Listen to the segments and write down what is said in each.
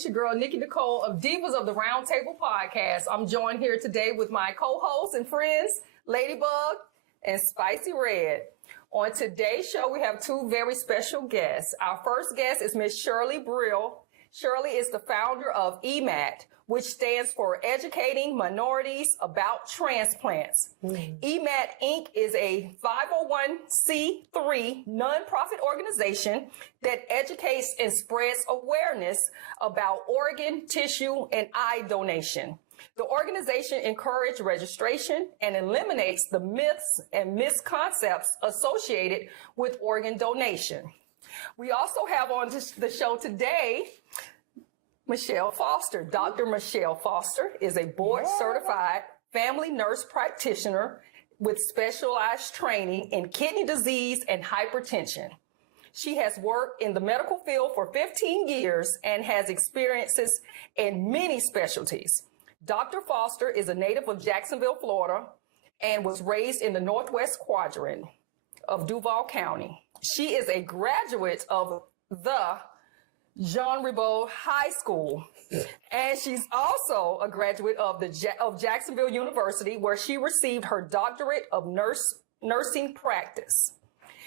It's your girl, Nikki Nicole of Divas of the Roundtable Podcast. I'm joined here today with my co-hosts and friends, Ladybug and Spicy Red. On today's show, we have two very special guests. Our first guest is Miss Shirley Brill. Shirley is the founder of EMAT, which stands for Educating Minorities About Transplants. EMAT Inc. is a 501c3 nonprofit organization that educates and spreads awareness about organ, tissue, and eye donation. The organization encourages registration and eliminates the myths and misconceptions associated with organ donation. We also have on the show today Michelle Foster. Dr. Michelle Foster is a board-certified family nurse practitioner with specialized training in kidney disease and hypertension. She has worked in the medical field for 15 years and has experiences in many specialties. Dr. Foster is a native of Jacksonville, Florida, and was raised in the Northwest Quadrant of Duval County. She is a graduate of the Jean Ribaud High School, and she's also a graduate of Jacksonville University, where she received her doctorate of nursing practice.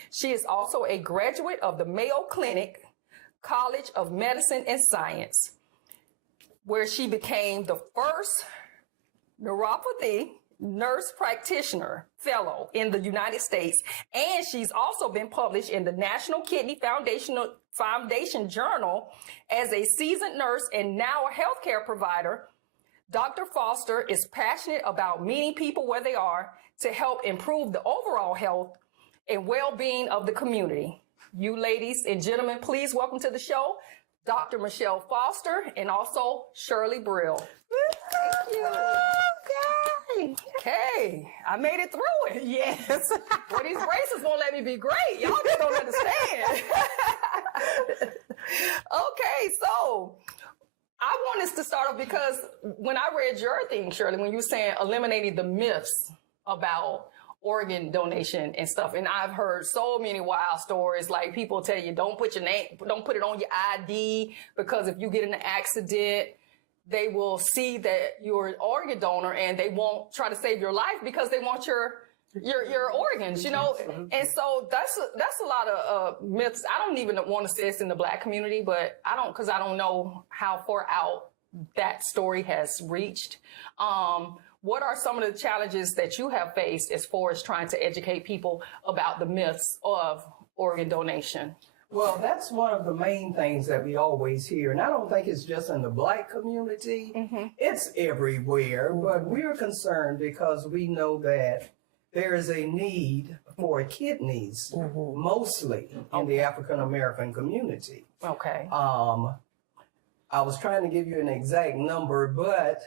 She is also a graduate of the Mayo Clinic College of Medicine and Science, where she became the first neuropathy nurse practitioner fellow in the United States, and she's also been published in the National Kidney Foundation Journal as a seasoned nurse and now a healthcare provider. Dr. Foster is passionate about meeting people where they are to help improve the overall health and well-being of the community. You ladies and gentlemen, please welcome to the show Dr. Michelle Foster and also Shirley Brill. Thank you. Okay, I made it through it. Yes. Well, these braces won't let me be great. Y'all just don't understand. Okay, so I want us to start off because when I read your thing, Shirley, when you were saying eliminating the myths about organ donation and stuff, and I've heard so many wild stories, like people tell you don't put your name, don't put it on your ID, because if you get in an accident, they will see that you're an organ donor and they won't try to save your life because they want your organs, you know. And so that's a lot of myths. I don't even want to say it's in the Black community, but I don't know how far out that story has reached. What are some of the challenges that you have faced as far as trying to educate people about the myths of organ donation? Well, that's one of the main things that we always hear. And I don't think it's just in the Black community. It's everywhere. But we're concerned because we know that there is a need for kidneys, mostly in the African-American community. Okay. I was trying to give you an exact number, but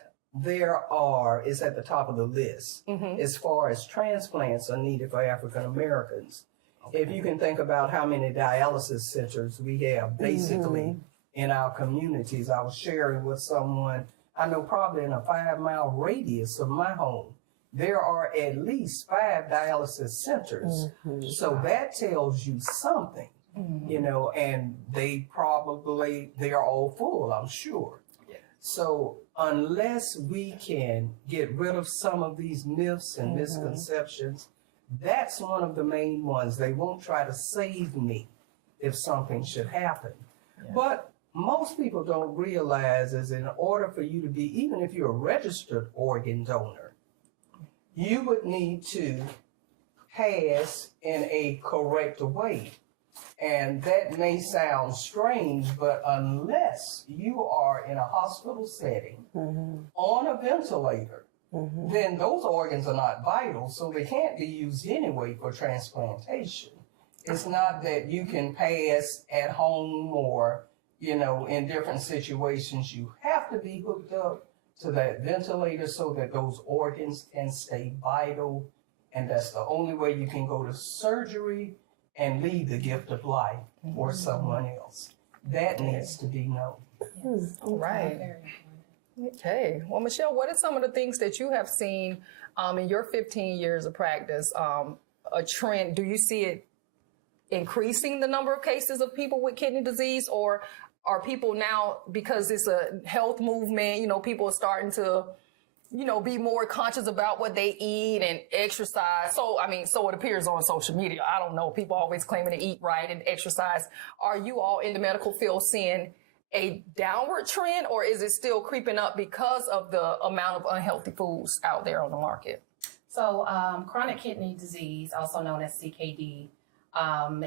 it's at the top of the list as far as transplants are needed for African-Americans. If you can think about how many dialysis centers we have basically in our communities. I was sharing with someone, I know probably in a 5-mile radius of my home, there are at least 5 dialysis centers. So that tells you something, you know, and they are all full, I'm sure. So unless we can get rid of some of these myths and misconceptions, that's one of the main ones. They won't try to save me if something should happen. But most people don't realize is in order for you to be, even if you're a registered organ donor, you would need to pass in a correct way. And that may sound strange, but unless you are in a hospital setting on a ventilator, then those organs are not vital, so they can't be used anyway for transplantation. It's not that you can pass at home or, you know, in different situations. You have to be hooked up to that ventilator so that those organs can stay vital, and that's the only way you can go to surgery and leave the gift of life for someone else. That needs to be known. All right. Okay. Well, Michelle, what are some of the things that you have seen in your 15 years of practice, a trend? Do you see it increasing the number of cases of people with kidney disease, or are people now, because it's a health movement, you know, people are starting to, you know, be more conscious about what they eat and exercise. So, I mean, so it appears on social media. I don't know. People always claiming to eat right and exercise. Are you all in the medical field seeing a downward trend, or is it still creeping up because of the amount of unhealthy foods out there on the market? So chronic kidney disease, also known as CKD,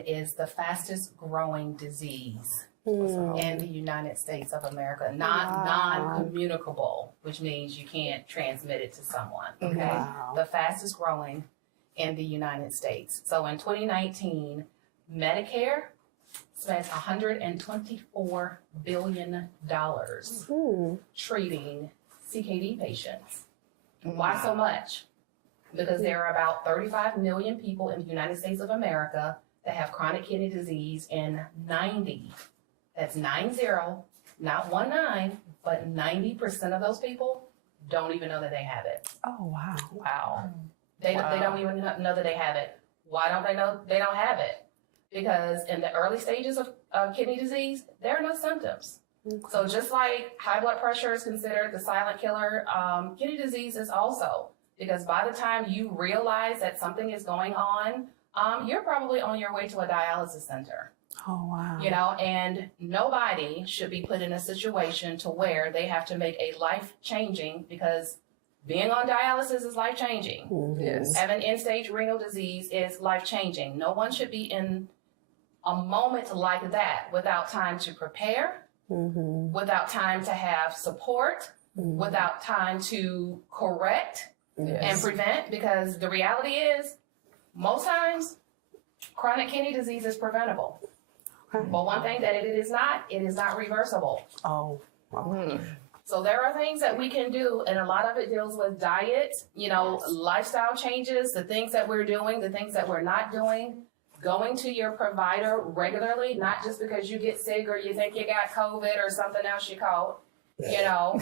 is the fastest growing disease in the United States of America. Non-communicable, which means you can't transmit it to someone. Okay, the fastest growing in the United States. So in 2019, Medicare spent $124 billion treating CKD patients. Why so much? Because there are about 35 million people in the United States of America that have chronic kidney disease, and 90, that's 90, not 19, but 90% of those people don't even know that they have it. Oh, wow. Wow. They don't even know that they have it. Why don't they know they don't have it? Because in the early stages of kidney disease, there are no symptoms. So just like high blood pressure is considered the silent killer, kidney disease is also. Because by the time you realize that something is going on, you're probably on your way to a dialysis center. Oh, wow. You know, and nobody should be put in a situation to where they have to make a life-changing, because being on dialysis is life-changing. Yes. Having end-stage renal disease is life-changing. No one should be in a moment like that without time to prepare, without time to have support, without time to correct and prevent, because the reality is, most times, chronic kidney disease is preventable. But one thing that it is not reversible. Oh, wow. So there are things that we can do, and a lot of it deals with diet, you know, lifestyle changes, the things that we're doing, the things that we're not doing, going to your provider regularly, not just because you get sick or you think you got COVID or something else you caught, you know.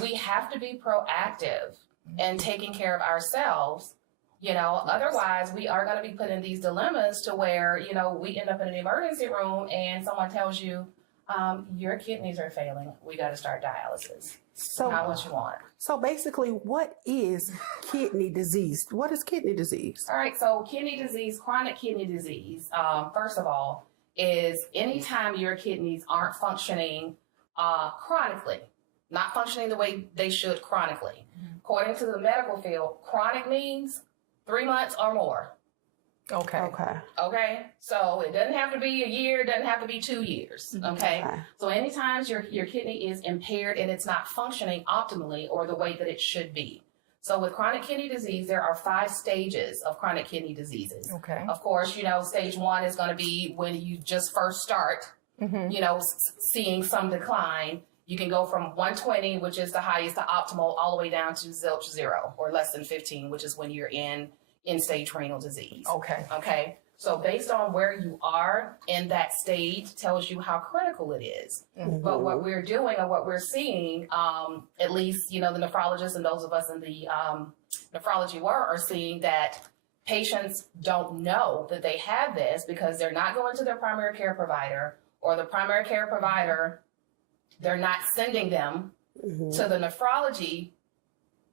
We have to be proactive in taking care of ourselves, you know, otherwise we are going to be put in these dilemmas to where, you know, we end up in an emergency room and someone tells you, your kidneys are failing. We got to start dialysis. So, not what you want. So basically, what is kidney disease? What is kidney disease? All right. So kidney disease, chronic kidney disease, first of all, is anytime your kidneys aren't functioning chronically, not functioning the way they should chronically. According to the medical field, chronic means 3 months or more. Okay. Okay. So it doesn't have to be a year, it doesn't have to be 2 years. Okay. So anytime your kidney is impaired and it's not functioning optimally or the way that it should be. So with chronic kidney disease, there are 5 stages of chronic kidney diseases. Okay. Of course, you know, stage 1 is going to be when you just first start, you know, seeing some decline. You can go from 120, which is the highest to optimal, all the way down to zilch 0, or less than 15, which is when you're in end-stage renal disease. Okay. So based on where you are in that stage tells you how critical it is. But what we're doing or what we're seeing, at least, you know, the nephrologists and those of us in the nephrology world are seeing that patients don't know that they have this because they're not going to their primary care provider, or the primary care provider, they're not sending them to the nephrology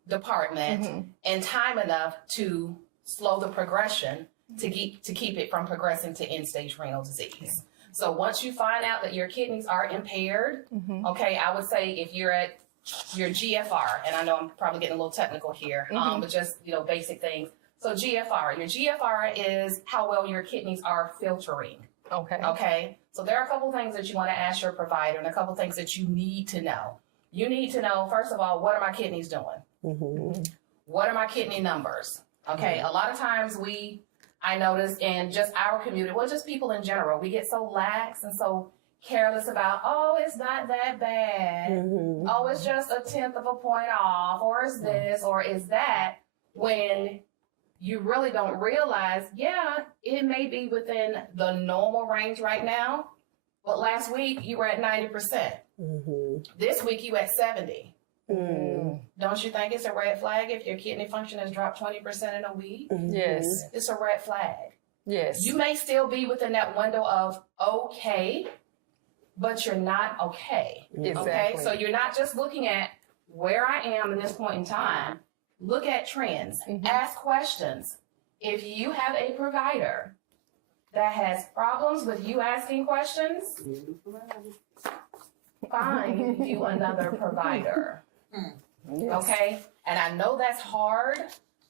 department in time enough to slow the progression to keep it from progressing to end-stage renal disease. So once you find out that your kidneys are impaired, okay, I would say if you're at your GFR, and I know I'm probably getting a little technical here, but just, you know, basic things. So GFR, your GFR is how well your kidneys are filtering. Okay. So there are a couple things that you want to ask your provider, and a couple things that you need to know. You need to know, first of all, what are my kidneys doing? What are my kidney numbers? Okay. A lot of times I notice in just our community, well, just people in general, we get so lax and so careless about, oh, it's not that bad. Oh, it's just 1/10 of a point off, or is this, or is that, when you really don't realize, yeah, it may be within the normal range right now, but last week you were at 90%. This week you at 70. Don't you think it's a red flag if your kidney function has dropped 20% in a week? Yes. It's a red flag. Yes. You may still be within that window of okay, but you're not okay. Exactly. Okay, so you're not just looking at where I am in this point in time. Look at trends. Ask questions. If you have a provider that has problems with you asking questions, find you another provider. Yes. Okay? And I know that's hard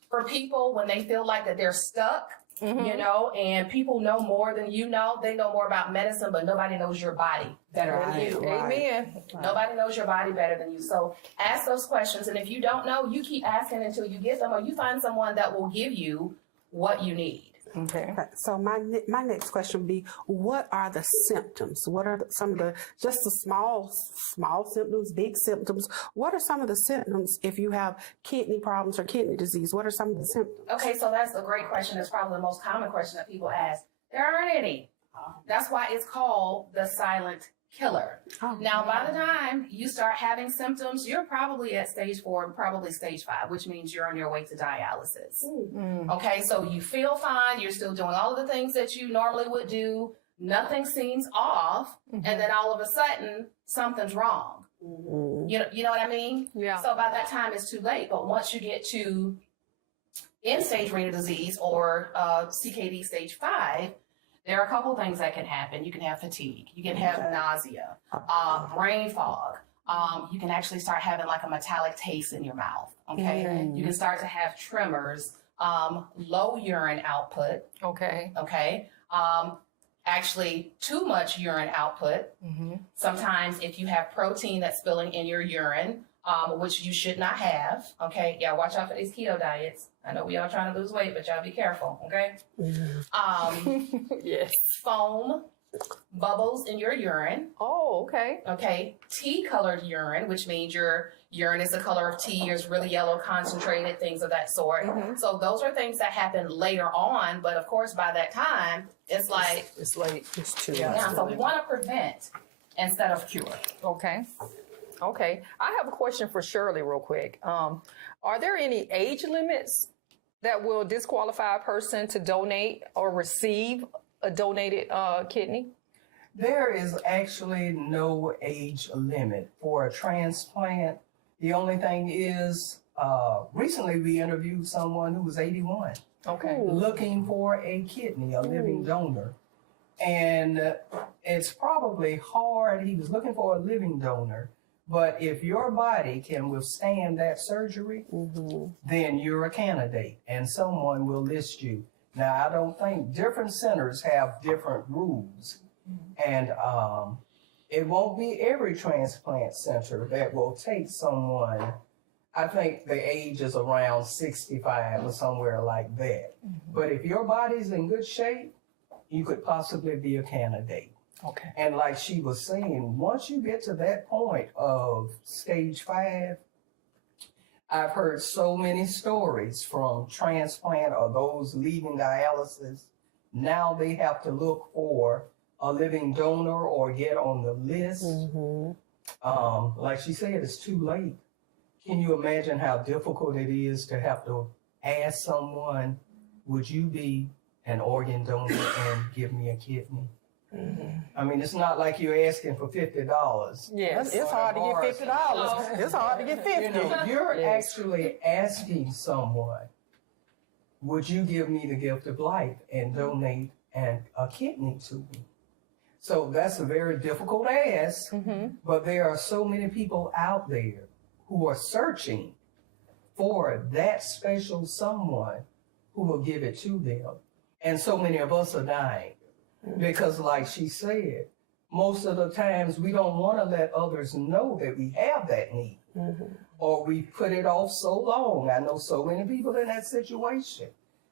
for people when they feel like that they're stuck, you know, and people know more than you know. They know more about medicine, but nobody knows your body better than you. Amen. Nobody knows your body better than you. So ask those questions. And if you don't know, you keep asking until you get them, or you find someone that will give you what you need. Okay. So my next question would be, what are the symptoms? What are some of the, just the small symptoms, big symptoms? What are some of the symptoms if you have kidney problems or kidney disease? What are some of the symptoms? Okay, so that's a great question. It's probably the most common question that people ask. There aren't any. That's why it's called the silent killer. Oh. Now, by the time you start having symptoms, you're probably at stage 4, probably stage 5, which means you're on your way to dialysis. Okay, so you feel fine. You're still doing all of the things that you normally would do. Nothing seems off. And then all of a sudden, something's wrong. You know what I mean? Yeah. So by that time, it's too late. But once you get to end-stage renal disease or CKD stage 5, there are a couple things that can happen. You can have fatigue. You can have nausea, brain fog. You can actually start having like a metallic taste in your mouth. Okay. You can start to have tremors, low urine output. Okay. Okay. Actually, too much urine output. Sometimes if you have protein that's spilling in your urine, which you should not have. Okay. Yeah. Watch out for these keto diets. I know we all trying to lose weight, but y'all be careful. Okay. Yes. Foam, bubbles in your urine. Oh, okay. Okay. Tea-colored urine, which means your urine is the color of tea, it's really yellow, concentrated, things of that sort. So those are things that happen later on, but of course by that time, it's like, It's late. It's too yeah, so we want to prevent instead of cure. Okay. Okay. I have a question for Shirley real quick. Are there any age limits that will disqualify a person to donate or receive a donated kidney? There is actually no age limit for a transplant. The only thing is, recently we interviewed someone who was 81, Okay. looking for a kidney, a living donor. And it's probably hard. He was looking for a living donor. But if your body can withstand that surgery, then you're a candidate and someone will list you. Now, I don't think different centers have different rules. And it won't be every transplant center that will take someone. I think the age is around 65 or somewhere like that. But if your body's in good shape, you could possibly be a candidate. Okay. And like she was saying, once you get to that point of stage 5, I've heard so many stories from transplant or those leaving dialysis. Now they have to look for a living donor or get on the list. Like she said, it's too late. Can you imagine how difficult it is to have to ask someone, would you be an organ donor and give me a kidney? I mean, it's not like you're asking for $50. Yes. It's hard to get $50. It's hard to get 50. You know, you're actually asking someone, would you give me the gift of life and donate a kidney to me? So that's a very difficult ask, but there are so many people out there who are searching for that special someone who will give it to them. And so many of us are dying. Because like she said, most of the times we don't want to let others know that we have that need. Or we put it off so long. I know so many people in that situation.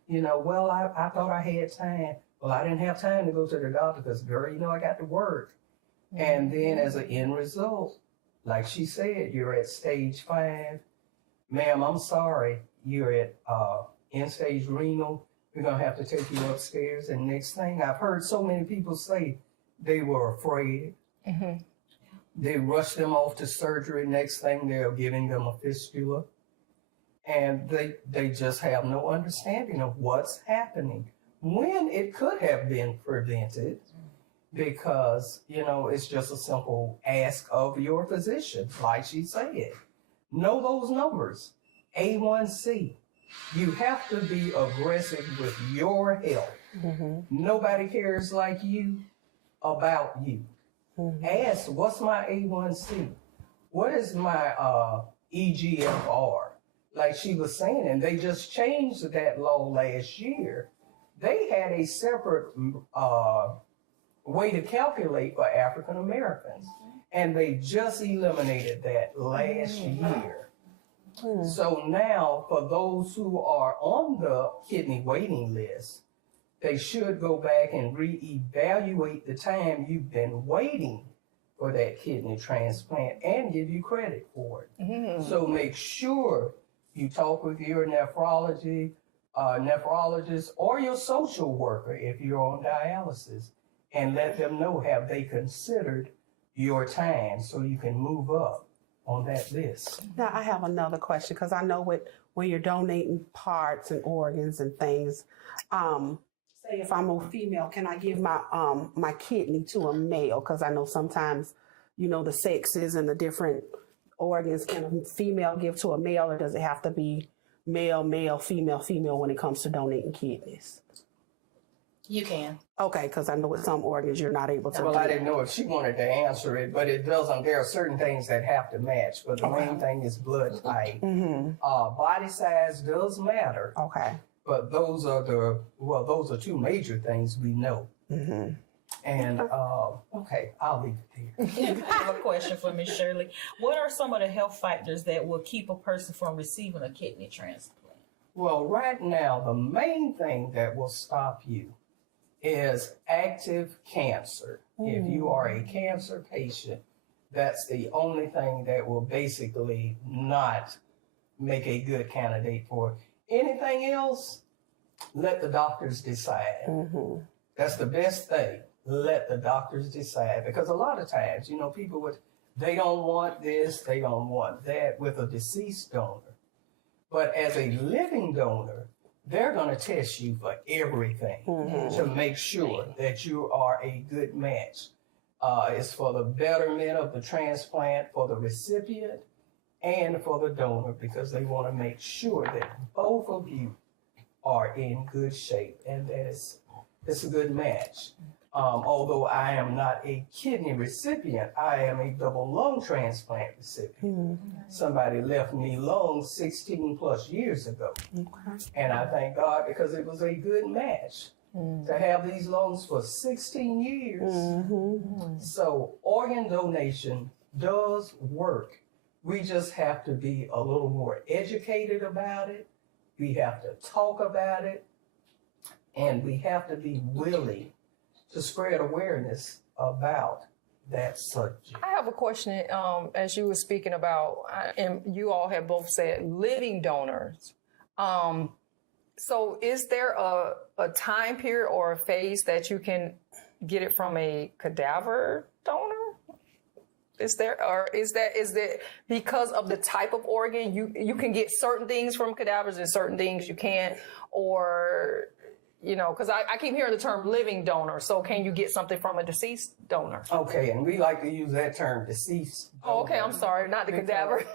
You know, well, I thought I had time. Well, I didn't have time to go to the doctor because, girl, you know, I got to work. And then as an end result, like she said, you're at stage 5. Ma'am, I'm sorry. You're at end-stage renal. We're going to have to take you upstairs. And next thing, I've heard so many people say they were afraid. They rushed them off to surgery. Next thing, they're giving them a fistula. And they just have no understanding of what's happening. When it could have been prevented, because, it's just a simple ask of your physician, like she said. Know those numbers. A1C. You have to be aggressive with your health. Nobody cares like you about you. Ask, what's my A1C? What is my EGFR? Like she was saying, and they just changed that law last year. They had a separate way to calculate for African Americans, and they just eliminated that last year. So now, for those who are on the kidney waiting list, they should go back and reevaluate the time you've been waiting for that kidney transplant and give you credit for it. So make sure you talk with your nephrologist or your social worker if you're on dialysis, and let them know, have they considered your time so you can move up on that list. Now, I have another question, because I know when you're donating parts and organs and things, say if I'm a female, can I give my kidney to a male? Because I know sometimes, the sexes and the different organs, can a female give to a male, or does it have to be male, male, female, female when it comes to donating kidneys? You can. Okay, because I know with some organs you're not able to. Well, I didn't know if she wanted to answer it, but it doesn't. There are certain things that have to match, but the main thing is blood type. Body size does matter. Okay. But those are two major things we know. And okay, I'll leave it there. I have a question for Ms. Shirley. What are some of the health factors that will keep a person from receiving a kidney transplant? Well, right now, the main thing that will stop you is active cancer. If you are a cancer patient, that's the only thing that will basically not make a good candidate for it. Anything else, let the doctors decide. That's the best thing. Let the doctors decide. Because a lot of times, people they don't want this, they don't want that with a deceased donor. But as a living donor, they're going to test you for everything to make sure that you are a good match. It's for the betterment of the transplant, for the recipient, and for the donor, because they want to make sure that both of you are in good shape and that it's a good match. Although I am not a kidney recipient, I am a double lung transplant recipient. Somebody left me lungs 16 plus years ago. And I thank God, because it was a good match to have these lungs for 16 years. So organ donation does work. We just have to be a little more educated about it. We have to talk about it. And we have to be willing to spread awareness about that subject. I have a question. As you were speaking about, and you all have both said living donors. So is there a time period or a phase that you can get it from a cadaver donor? Is there because of the type of organ you can get certain things from cadavers and certain things you can't, or because I keep hearing the term living donor. So can you get something from a deceased donor? Okay, and we like to use that term, deceased donor. Oh, okay, I'm sorry, not the cadaver.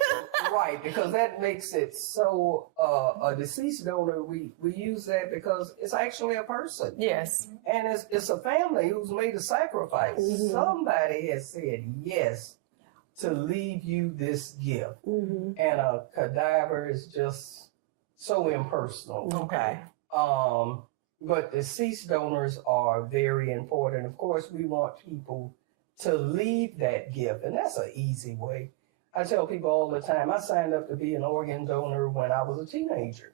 Right, because that makes it so a deceased donor, we use that because it's actually a person. Yes. And it's a family who's made a sacrifice. Somebody has said yes to leave you this gift. And a cadaver is just so impersonal. Okay. But deceased donors are very important. Of course, we want people to leave that gift, and that's an easy way. I tell people all the time, I signed up to be an organ donor when I was a teenager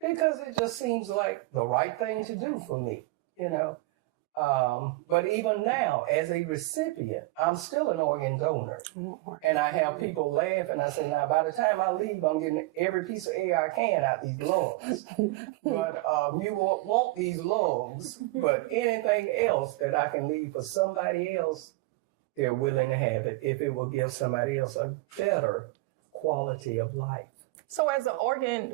because it just seems like the right thing to do for me, But even now, as a recipient, I'm still an organ donor. And I have people laugh, and I say, now, by the time I leave, I'm getting every piece of air I can out these lungs. But you won't want these lungs, but anything else that I can leave for somebody else, they're willing to have it if it will give somebody else a better quality of life. So as an organ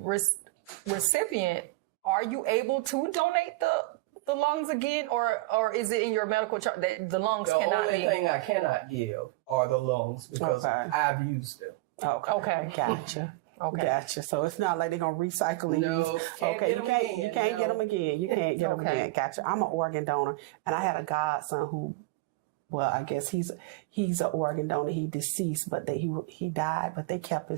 recipient, are you able to donate the lungs again, or is it in your medical chart that the lungs The cannot only be? thing I cannot give are the lungs because Okay. I've used them. Okay. Okay. Gotcha. Okay. Gotcha. So it's not like they're gonna recycle these. No, can't Okay, get 'em you again, can't get no. them again. You can't get them Okay. again. Gotcha. I'm an organ donor, and I had a godson who, well, I guess he's an organ donor. He deceased, but he died. But they kept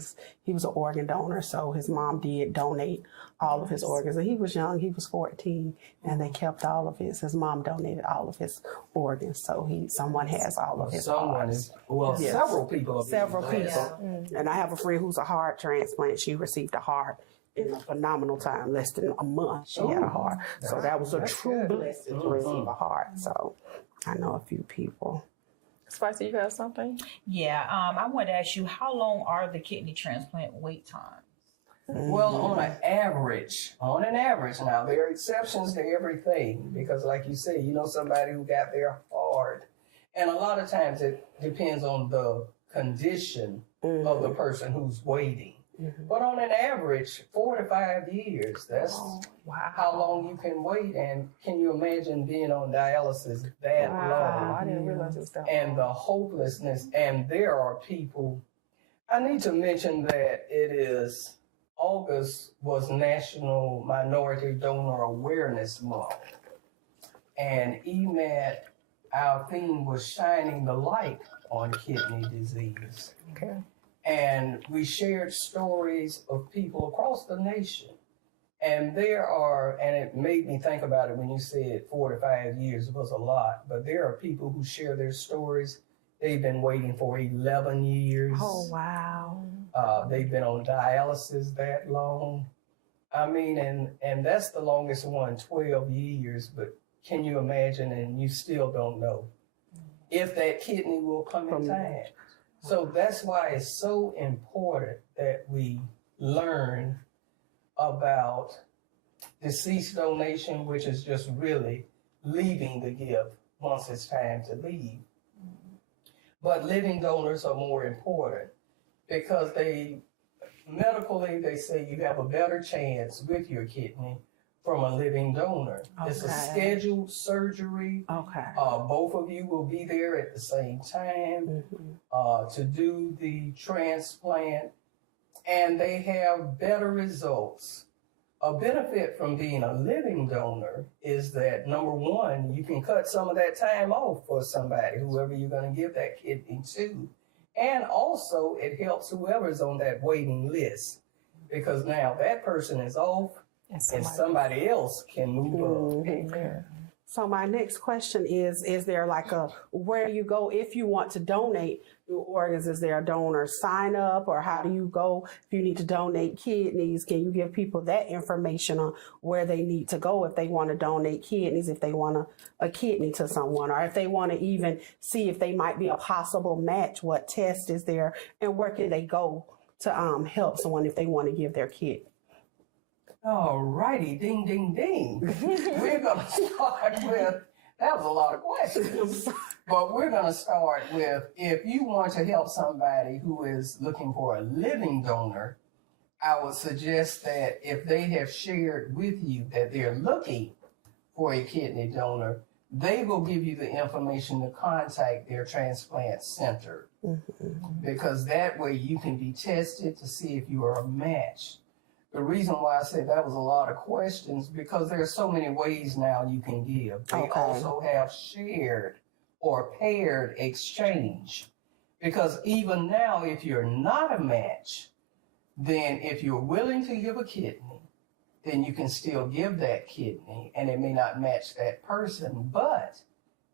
he was an organ donor, so his mom did donate all of his organs. And he was young. He was 14, and they kept all of his mom donated all of his organs. So someone has all of his Someone parts. is, well, Yes. several people. Are being Several blessed. people. And I have a friend who's a heart transplant. She received a heart in a phenomenal time, less than a month. She had a heart. So that was a true blessing to receive a heart. So I know a few people. Spicy, you got something? Yeah, I wanted to ask you, how long are the kidney transplant wait times? Well, on an average, now there are exceptions to everything because, like you said, somebody who got their heart, and a lot of times it depends on the condition of the person who's waiting. But on an average, 4 to 5 years, that's Wow. how long you can wait. And can you imagine being on dialysis that long? I didn't realize it was that And the hopelessness. And there are people, I need to mention that August was National Minority Donor Awareness Month. And EMAT, our theme was shining the light on kidney disease. Okay. And we shared stories of people across the nation. And and it made me think about it when you said 4 to 5 years was a lot, but there are people who share their stories. They've been waiting for 11 years. Oh, wow. They've been on dialysis that long. I mean, and that's the longest one, 12 years, but can you imagine, and you still don't know if that kidney will come in time. So that's why it's so important that we learn about deceased donation, which is just really leaving the gift once it's time to leave. But living donors are more important because medically they say you have a better chance with your kidney from a living donor. It's a Okay. scheduled surgery. Okay. Both of you will be there at the same time to do the transplant, and they have better results. A benefit from being a living donor is that, number one, you can cut some of that time off for somebody, whoever you're going to give that kidney to. And also, it helps whoever's on that waiting list because now that person is off and somebody else can move up. So my next question is there like where you go if you want to donate your organs? Is there a donor sign up, or how do you go if you need to donate kidneys? Can you give people that information on where they need to go if they want to donate kidneys, if they want a kidney to someone, or if they want to even see if they might be a possible match? What test is there, and where can they go to help someone if they want to give their kidney? All righty, ding, ding, ding. We're going to start with, that was a lot of questions, but we're going to start with, if you want to help somebody who is looking for a living donor, I would suggest that if they have shared with you that they're looking for a kidney donor, they will give you the information to contact their transplant center because that way you can be tested to see if you are a match. The reason why I said that was a lot of questions because there are so many ways now you can give. They also have shared or paired exchange because even now, if you're not a match, then if you're willing to give a kidney, then you can still give that kidney and it may not match that person, but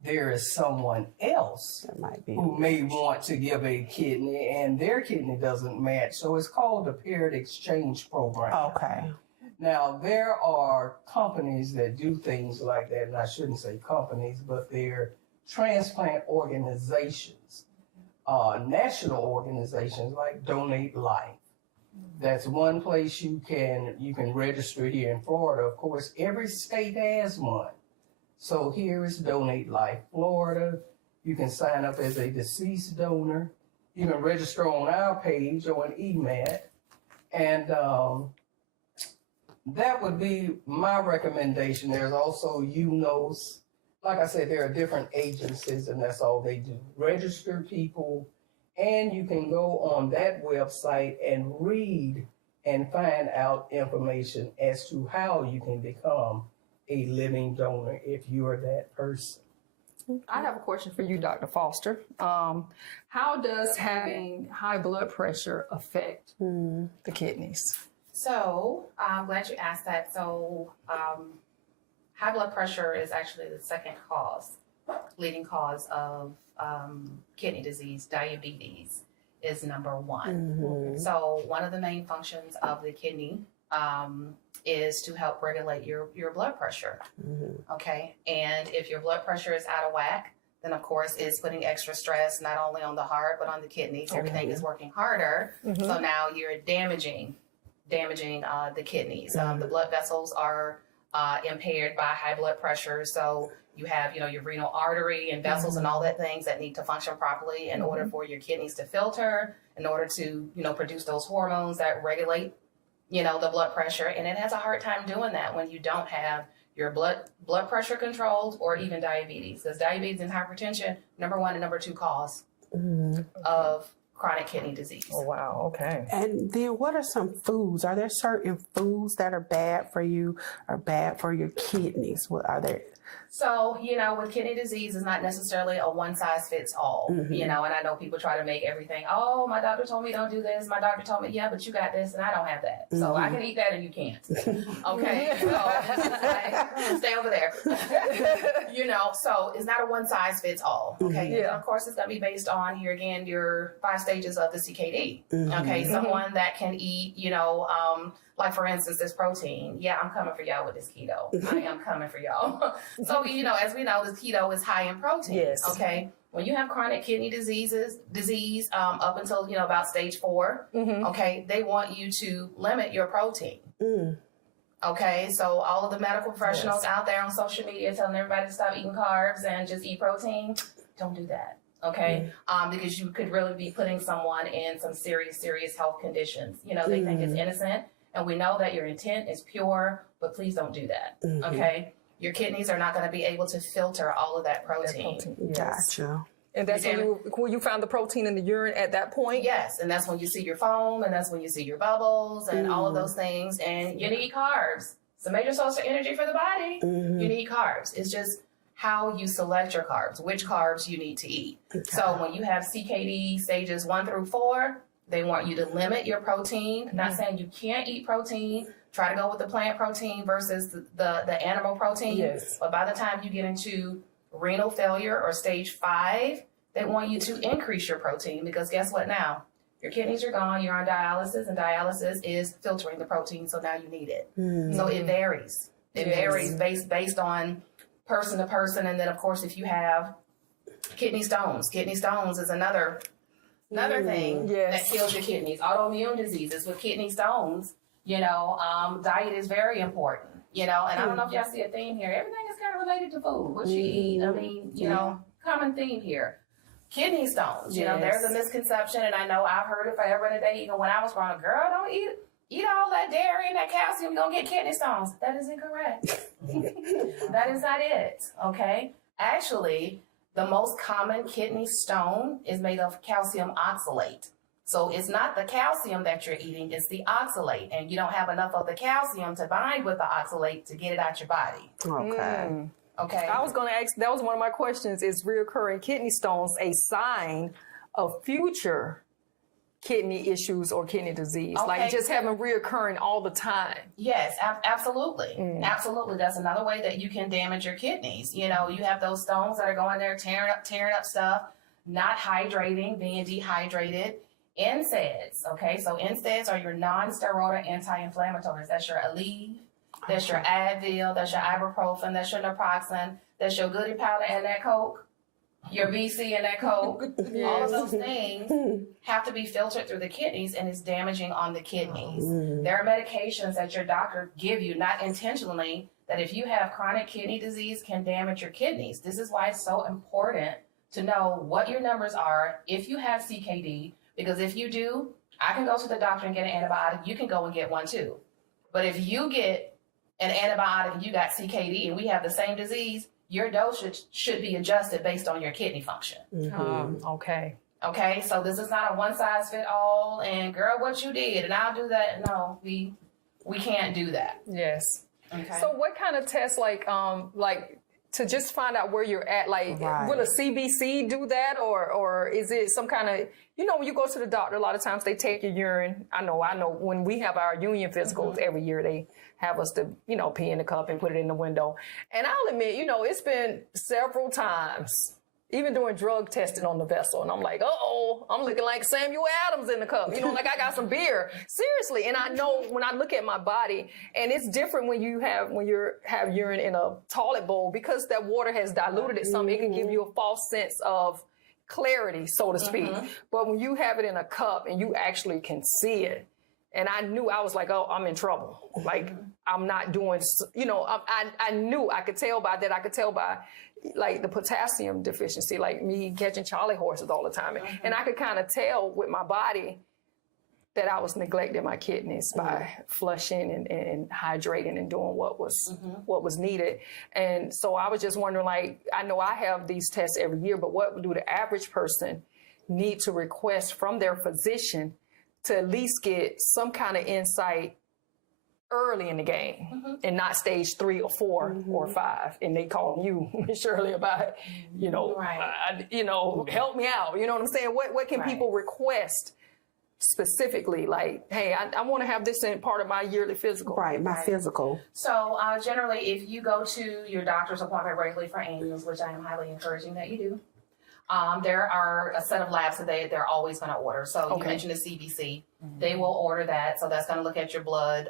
there is someone else That might be who may want to give a kidney and their kidney doesn't match. So it's called the paired exchange program. Okay. Now, there are companies that do things like that, and I shouldn't say companies, but they're transplant organizations, national organizations like Donate Life. That's one place you can register here in Florida. Of course, every state has one. So here is Donate Life Florida. You can sign up as a deceased donor. You can register on our page on EMAT. And That would be my recommendation. There's also UNOS. Like I said, there are different agencies, and that's all they do. Register people, and you can go on that website and read and find out information as to how you can become a living donor if you are that person. I have a question for you, Dr. Foster. How does having high blood pressure affect the kidneys? So I'm glad you asked that. So high blood pressure is actually the second leading cause of kidney disease. Diabetes is number one. So one of the main functions of the kidney is to help regulate your blood pressure. Okay, and if your blood pressure is out of whack, then of course it's putting extra stress not only on the heart but on the kidneys. Everything is working harder. So now you're damaging the kidneys. The blood vessels are impaired by high blood pressure. So you have, your renal artery and vessels and all that things that need to function properly in order for your kidneys to filter, in order to, produce those hormones that regulate, the blood pressure. And it has a hard time doing that when you don't have your blood pressure controlled or even diabetes. Because diabetes and hypertension, number one and number two cause of chronic kidney disease. Oh, wow. Okay. And then what are some foods? Are there certain foods that are bad for you or bad for your kidneys? What are there? So, with kidney disease, it's not necessarily a one size fits all, and I know people try to make everything, oh, my doctor told me don't do this. My doctor told me, yeah, but you got this and I don't have that. So I can eat that and you can't. Okay. So stay over there. So it's not a one size fits all. Okay. Yeah. And of course, it's going to be based on here again, your 5 stages of the CKD. Okay. Someone that can eat, like for instance, this protein. Yeah, I'm coming for y'all with this keto. I am coming for y'all. So, as we know, this keto is high in protein. Yes. Okay. When you have chronic kidney disease up until, about stage 4, okay, they want you to limit your protein. Okay. So all of the medical professionals out there on social media telling everybody to stop eating carbs and just eat protein, don't do that. Okay. Because you could really be putting someone in some serious health conditions. They think it's innocent. And we know that your intent is pure, but please don't do that. Okay. Your kidneys are not going to be able to filter all of that protein. Gotcha. And that's when you found the protein in the urine at that point? Yes. And that's when you see your foam, and that's when you see your bubbles and all of those things. And you need carbs. It's a major source of energy for the body. You need carbs. It's just how you select your carbs, which carbs you need to eat. So when you have CKD stages 1 through 4, they want you to limit your protein. Not saying you can't eat protein. Try to go with the plant protein versus the animal protein. Yes. But by the time you get into renal failure or stage 5, they want you to increase your protein, because guess what now? Your kidneys are gone, you're on dialysis, and dialysis is filtering the protein, so now you need it. So it varies. It varies based on person to person. And then, of course, if you have kidney stones is another thing that kills your kidneys. Autoimmune diseases with kidney stones, diet is very important, and I don't know if y'all see a theme here. Everything is kind of related to food, what you eat. I mean, common theme here. Kidney stones, there's a misconception, and I know I've heard it forever and a day, even when I was growing up. Girl, don't eat all that dairy and that calcium, you're going to get kidney stones. That is incorrect. That is not it, okay? Actually, the most common kidney stone is made of calcium oxalate. So it's not the calcium that you're eating, it's the oxalate. And you don't have enough of the calcium to bind with the oxalate to get it out your body. Okay. Okay. I was going to ask, that was one of my questions, is reoccurring kidney stones a sign of future kidney issues or kidney disease? Okay. Like just having reoccurring all the time? Yes, absolutely. Absolutely. That's another way that you can damage your kidneys. You have those stones that are going there tearing up stuff, not hydrating, being dehydrated. NSAIDs, okay? So NSAIDs are your non-steroidal anti-inflammatories. That's your Aleve, that's your Advil, that's your ibuprofen, that's your naproxen, that's your Goody powder and that Coke, your BC and that Coke. All of those things have to be filtered through the kidneys, and it's damaging on the kidneys. There are medications that your doctor give you, not intentionally, that if you have chronic kidney disease can damage your kidneys. This is why it's so important to know what your numbers are if you have CKD, because if you do, I can go to the doctor and get an antibiotic. You can go and get one too. But if you get an antibiotic and you got CKD and we have the same disease, your dose should be adjusted based on your kidney function. Okay. Okay, so this is not a one size fit all and girl, what you did and I'll do that. No, we can't do that. Yes. Okay. So what kind of tests, like to just find out where you're at, like will a CBC do that, or is it some kind of, when you go to the doctor, a lot of times they take your urine. I know when we have our union physicals every year, they have us to, pee in the cup and put it in the window. And I'll admit, it's been several times, even doing drug testing on the vessel. And I'm like, I'm looking like Samuel Adams in the cup. Like I got some beer. Seriously. And I know when I look at my body, and it's different when you have urine in a toilet bowl, because that water has diluted it some. It can give you a false sense of clarity, so to speak. But when you have it in a cup and you actually can see it, and I knew, I was like, I'm in trouble. Like, I'm not doing, I knew, I could tell by that. I could tell by like the potassium deficiency, like me catching Charlie horses all the time. And I could kind of tell with my body that I was neglecting my kidneys by flushing and hydrating and doing what was needed. And so I was just wondering, like, I know I have these tests every year, but what do the average person need to request from their physician to at least get some kind of insight early in the game and not stage 3 or 4 or 5? And they call you, Shirley, about, help me out. You know what I'm saying? What can people request specifically? Like, hey, I want to have this in part of my yearly physical. Right, my physical. So generally, if you go to your doctor's appointment regularly for annuals, which I am highly encouraging that you do, there are a set of labs that they're always going to order. So you mentioned the CBC. They will order that. So that's going to look at your blood,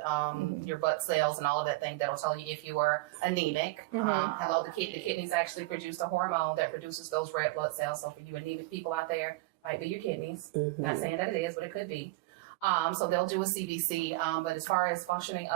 your blood cells and all of that thing. That'll tell you if you are anemic. The kidneys actually produce a hormone that produces those red blood cells. So for you anemic people out there, might be your kidneys. Not saying that it is, but it could be. So they'll do a CBC. But as far as functioning,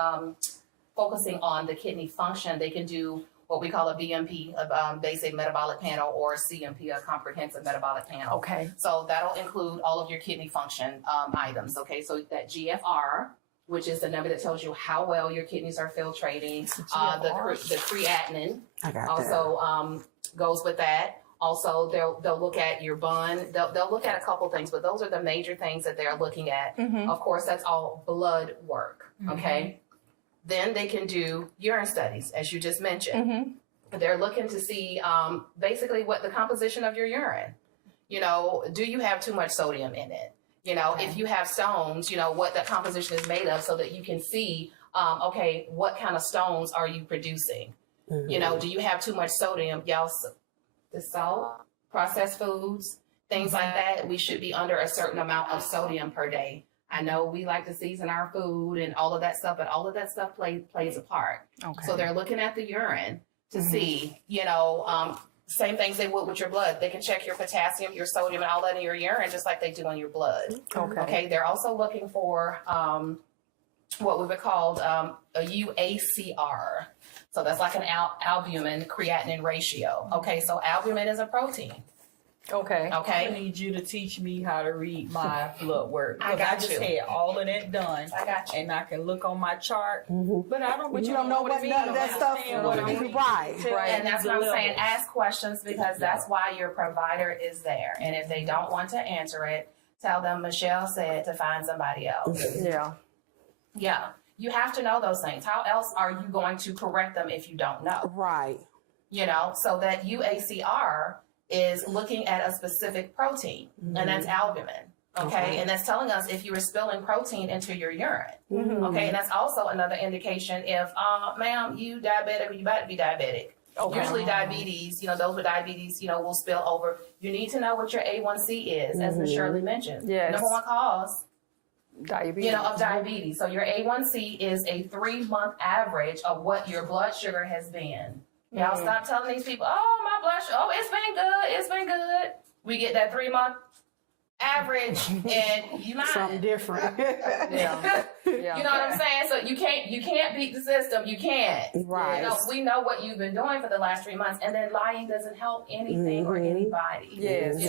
focusing on the kidney function, they can do what we call a BMP, a basic metabolic panel, or a CMP, a comprehensive metabolic panel. Okay. So that'll include all of your kidney function items. Okay, so that GFR, which is the number that tells you how well your kidneys are filtrating. The creatinine also goes with that. Also, they'll look at your bun. They'll look at a couple things, but those are the major things that they're looking at. Of course, that's all blood work. Okay. Then they can do urine studies, as you just mentioned. They're looking to see basically what the composition of your urine. Do you have too much sodium in it? If you have stones, what the composition is made of, so that you can see, what kind of stones are you producing? Do you have too much sodium? The salt, processed foods, things like that, we should be under a certain amount of sodium per day. I know we like to season our food and all of that stuff, but all of that stuff plays a part. Okay. So they're looking at the urine to see, same things they would with your blood. They can check your potassium, your sodium, and all that in your urine, just like they do in your blood. Okay. They're also looking for what we would call a UACR. So that's like an albumin creatinine ratio. Okay, so albumin is a protein. Okay. I need you to teach me how to read my blood work. I just had all of that done. I got you. And I can look on my chart, but I don't. But you don't know what none of that stuff. Right. And that's what I'm saying. Ask questions, because that's why your provider is there. And if they don't want to answer it, tell them Michelle said to find somebody else. Yeah. You have to know those things. How else are you going to correct them if you don't know? Right. So that UACR is looking at a specific protein, and that's albumin. Okay. And that's telling us if you were spilling protein into your urine. Okay. And that's also another indication if, ma'am, you diabetic, or you about to be diabetic. Usually diabetes, those with diabetes, will spill over. You need to know what your A1C is, as Ms. Shirley mentioned. Yes. Number one cause diabetes. of diabetes. So your A1C is a 3-month average of what your blood sugar has been. Y'all stop telling these people, my blood sugar, it's been good. We get that 3-month average and you lying. Something different. You know what I'm saying? So you can't beat the system. You can't. Right. We know what you've been doing for the last 3 months, and then lying doesn't help anything or anybody. Yes.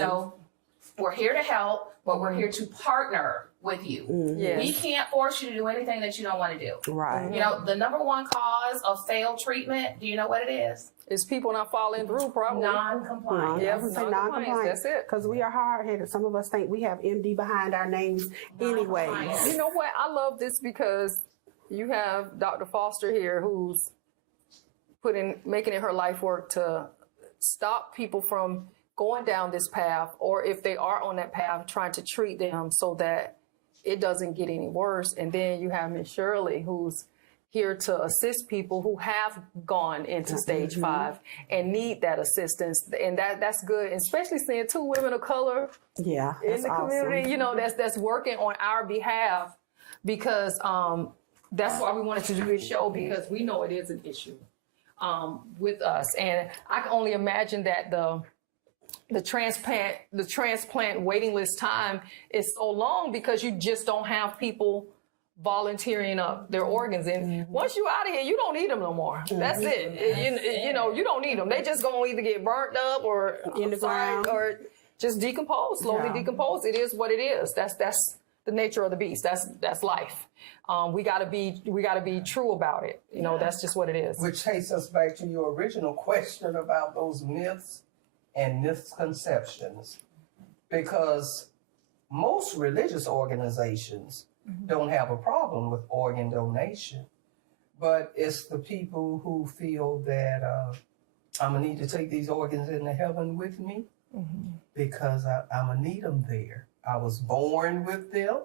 We're here to help, but we're here to partner with you. Yes. We can't force you to do anything that you don't want to do. Right. You know, the number one cause of failed treatment, do you know what it is? It's people not following through, probably. Non-compliance. Yeah, I would say non-compliance, non-compliant. that's it. Because we are hard-headed. Some of us think we have MD behind our names anyway. Non-compliance. You know what? I love this because you have Dr. Foster here who's making it her life work to stop people from going down this path, or if they are on that path, trying to treat them so that it doesn't get any worse. And then you have Miss Shirley who's here to assist people who have gone into stage 5 and need that assistance. And that's good, and especially seeing 2 women of color Yeah, in that's the community, awesome. you know, that's working on our behalf, because that's why we wanted to do this show, because we know it is an issue with us. And I can only imagine that the transplant waiting list time is so long because you just don't have people volunteering up their organs. And once you out of here, you don't need them no more. That's it. You know, you don't need them. They just gonna either get burnt up or In the ground. or just decompose, slowly decompose. It is what it is. That's the nature of the beast. That's life. We gotta be true about it. You know, that's just what it is. Which takes us back to your original question about those myths and misconceptions. Because most religious organizations don't have a problem with organ donation. But it's the people who feel that I'm going to need to take these organs into heaven with me because I'm going to need them there. I was born with them.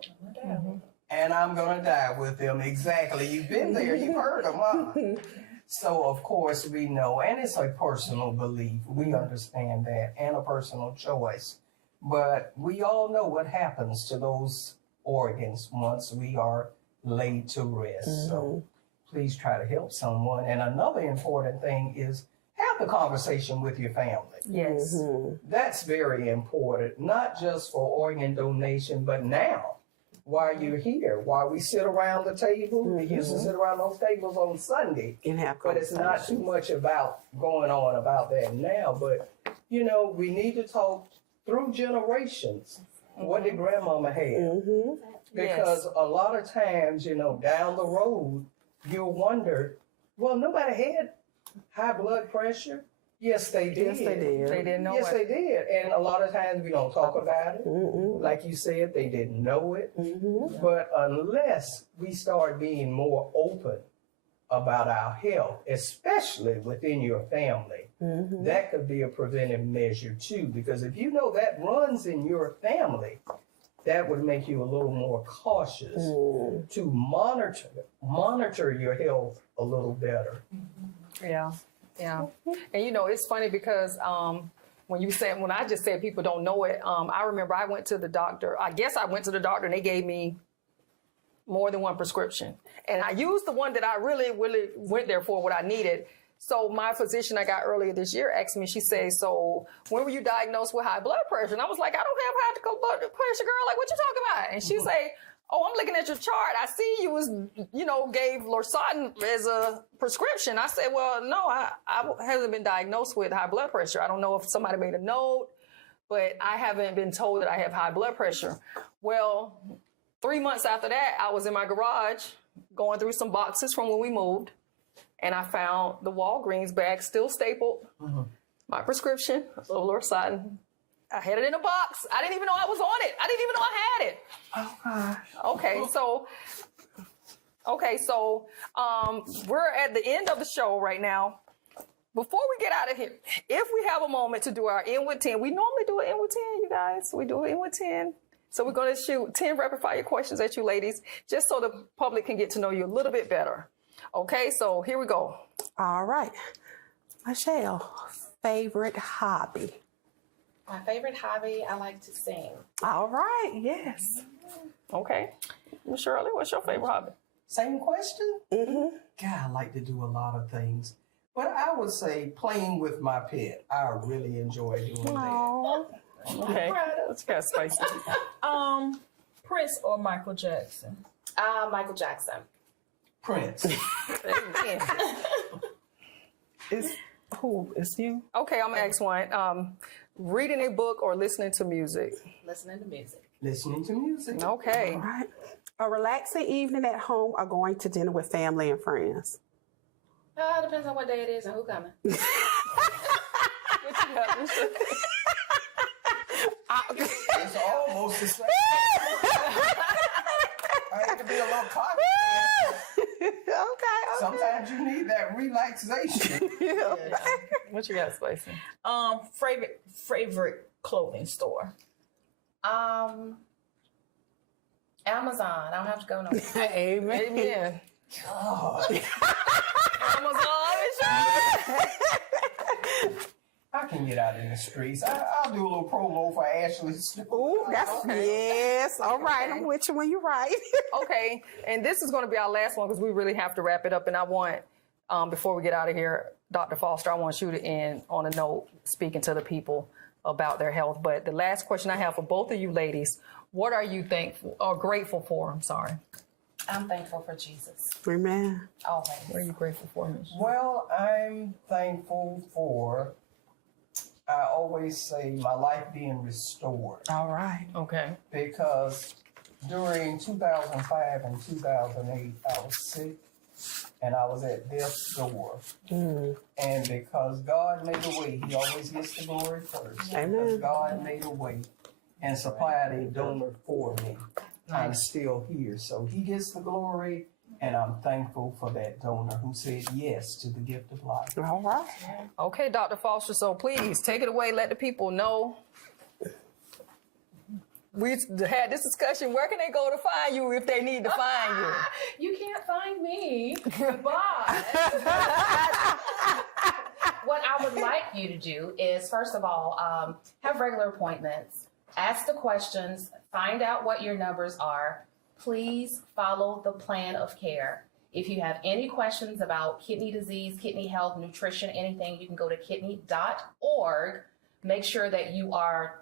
And I'm going to die with them. Exactly. You've been there. You've heard them, huh? So, of course, we know, and it's a personal belief. We understand that, and a personal choice. But we all know what happens to those organs once we are laid to rest. So please try to help someone. And another important thing is have the conversation with your family. Yes. That's very important, not just for organ donation, but now, while you're here, while we sit around the table. We used to sit around those tables on Sunday, And have but it's not too much about going on about that now. But, you know, we need to talk through generations. What did grandmama have? Because a lot of times, you know, down the road, you'll wonder, well, nobody had high blood pressure. Yes, they did. Yes, they did. They didn't know Yes, it. they did. And a lot of times we don't talk about it. Like you said, they didn't know it. But unless we start being more open about our health, especially within your family, that could be a preventive measure too. Because if you know that runs in your family, that would make you a little more cautious to monitor your health a little better. Yeah. Yeah. And you know, it's funny because when I just said people don't know it, I remember I went to the doctor. I guess I went to the doctor and they gave me more than one prescription. And I used the one that I really went there for, what I needed. So my physician I got earlier this year asked me, she said, so when were you diagnosed with high blood pressure? And I was like, I don't have high blood pressure, girl. Like, what you talking about? And she say, oh, I'm looking at your chart. I see you was, gave lorcatin as a prescription. I said, well, no, I haven't been diagnosed with high blood pressure. I don't know if somebody made a note, but I haven't been told that I have high blood pressure. Well, 3 months after that, I was in my garage going through some boxes from when we moved, and I found the Walgreens bag still stapled, my prescription of lorcatin. I had it in a box. I didn't even know I was on it. I didn't even know I had it. Oh, gosh. Okay, so we're at the end of the show right now. Before we get out of here, if we have a moment to do our End with 10, we normally do an End with 10, you guys. We do an End with 10. So we're going to shoot 10 rapid fire questions at you ladies, just so the public can get to know you a little bit better. Okay, so here we go. All right. Michelle, favorite hobby? My favorite hobby, I like to sing. All right, yes. Okay. Miss Shirley, what's your favorite hobby? Same question? God, I like to do a lot of things. But I would say playing with my pet. I really enjoy doing that. Aww. Okay, that's kind of spicy. Prince or Michael Jackson? Michael Jackson. Prince. It's you? Okay, I'm gonna ask one. Reading a book or listening to music? Listening to music. Listening to music. Okay. All right. A relaxing evening at home or going to dinner with family and friends? Depends on what day it is and who coming. What you got, Michelle? It's almost the same. I hate to be a little cocky. Okay. Sometimes you need that relaxation. What you got, Spicy? Favorite clothing store. Amazon. I don't have to go nowhere. Amen. Amen. God. Amazon, Michelle. I can get out in the streets. I'll do a little promo for Ashley's store. Ooh, that's yes. All right, I'm with you when you're right. Okay, and this is going to be our last one because we really have to wrap it up. And I want, before we get out of here, Dr. Foster, I want you to end on a note speaking to the people about their health. But the last question I have for both of you ladies, what are you thankful or grateful for? I'm sorry. I'm thankful for Jesus. Amen. Always. What are you grateful for, Michelle? Well, I'm thankful for, I always say, my life being restored. All right. Okay. Because during 2005 and 2008, I was sick and I was at death's door. And because God made a way, He always gets the glory first. Amen. Because God made a way and supplied a donor for me. I'm still here. So He gets the glory, and I'm thankful for that donor who said yes to the gift of life. All right. Okay, Dr. Foster, so please take it away. Let the people know. We had this discussion. Where can they go to find you if they need to find you? You can't find me, but what I would like you to do is, first of all, have regular appointments, ask the questions, find out what your numbers are. Please follow the plan of care. If you have any questions about kidney disease, kidney health, nutrition, anything, you can go to kidney.org. Make sure that you are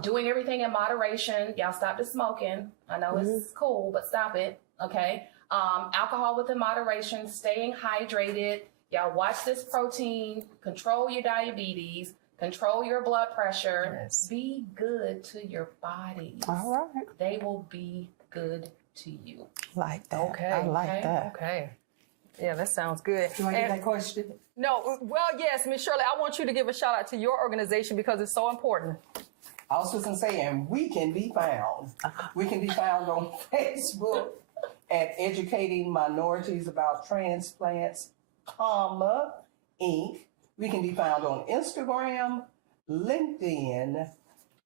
doing everything in moderation. Y'all stop the smoking. I know it's cool, but stop it. Okay. Alcohol within moderation, staying hydrated. Y'all watch this protein, control your diabetes, control your blood pressure. Yes. Be good to your bodies. All right. They will be good to you. Like that. Okay. I like that. Okay. Yeah, that sounds good. You want to get And- that question? no, well, yes, Miss Shirley, I want you to give a shout out to your organization because it's so important. I was just going to say, and we can be found. We can be found on Facebook at Educating Minorities About Transplants, Inc. We can be found on Instagram, LinkedIn,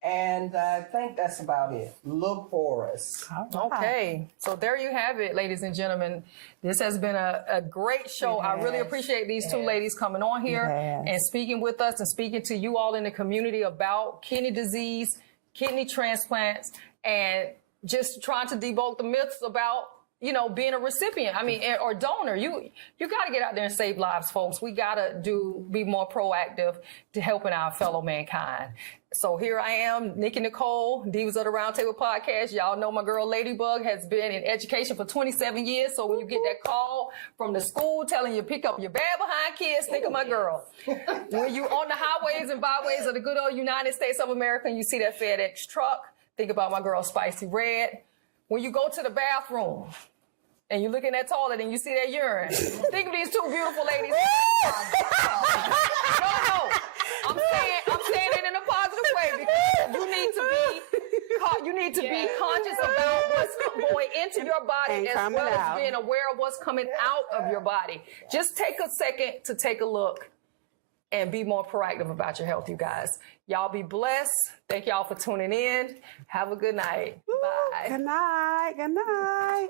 and I think that's about it. Look for us. All right. Okay, so there you have it, ladies and gentlemen. This has been a great show. I really has. appreciate these two Yes. ladies coming on here Yes. and speaking with us and speaking to you all in the community about kidney disease, kidney transplants, and just trying to debunk the myths about, you know, being a recipient. I mean, or donor. You got to get out there and save lives, folks. We got to be more proactive to helping our fellow mankind. So here I am, Nikki Nicole, Divas of the Roundtable Podcast. Y'all know my girl Ladybug has been in education for 27 years. So when you get that call from the school telling you pick up your bad behind kids, think of my girl. When you on the highways and byways of the good old United States of America and you see that FedEx truck, think about my girl Spicy Red. When you go to the bathroom and you look in that toilet and you see that urine, think of these two beautiful ladies. No. I'm saying it in a positive way because you need to be conscious about what's going into your body And as coming well as out. being aware of what's coming out of your body. Just take a second to take a look and be more proactive about your health, you guys. Y'all be blessed. Thank y'all for tuning in. Have a good night. Bye. Good night. Good night.